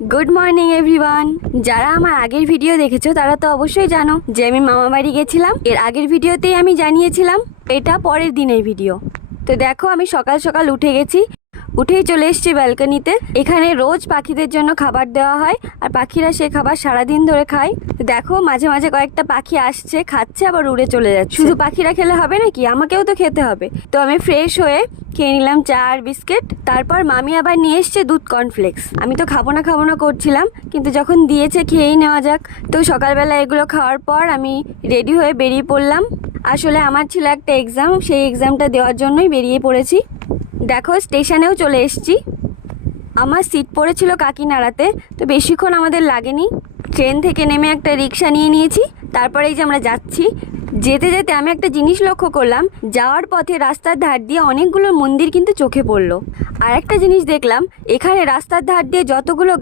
Good morning everyone. যারা আমার আগের ভিডিও দেখেছো তারা তো অবশ্যই জানো যে আমি মামা বাড়ি গেছিলাম। এর আগের ভিডিওতেই আমি জানিয়েছিলাম, এটা পরের দিনের ভিডিও। তো দেখো আমি সকাল সকাল উঠে গেছি, উঠেই চলে এসেছি ব্যালকনিতে। এখানে রোজ পাখিদের জন্য খাবার দেওয়া হয়, আর পাখিরা সে খাবার সারাদিন ধরে খায়। তো দেখো মাঝে মাঝে কয়েকটা পাখি আসছে, খাচ্ছে, আবার উড়ে চলে যাচ্ছে। শুধু পাখিরা খেলে হবে নাকি, আমাকেও তো খেতে হবে। তো আমি ফ্রেশ হয়ে খেয়ে নিলাম চা আর বিস্কিট। তারপর মামি আবার নিয়ে এসছে দুধ কর্নফ্লেক্স। আমি তো খাবো না করছিলাম, কিন্তু যখন দিয়েছে খেয়েই নেওয়া যাক। তো সকালবেলা এগুলো খাওয়ার পর আমি রেডি হয়ে বেরিয়ে পড়লাম। আসলে আমার ছিল একটা এক্সাম, সেই এক্সামটা দেওয়ার জন্যই বেরিয়ে পড়েছি। দেখো স্টেশনেও চলে এসেছি। আমার সিট পড়েছিল কাকিনাড়াতে, তো বেশিক্ষণ আমাদের লাগেনি। ট্রেন থেকে নেমে একটা রিক্সা নিয়ে নিয়েছি। তারপরে এই যে আমরা যাচ্ছি। যেতে যেতে আমি একটা জিনিস লক্ষ্য করলাম, যাওয়ার পথে রাস্তার ধার দিয়ে অনেকগুলো মন্দির কিন্তু চোখে পড়লো। আর একটা জিনিস দেখলাম, এখানে রাস্তার ধার দিয়ে যতগুলো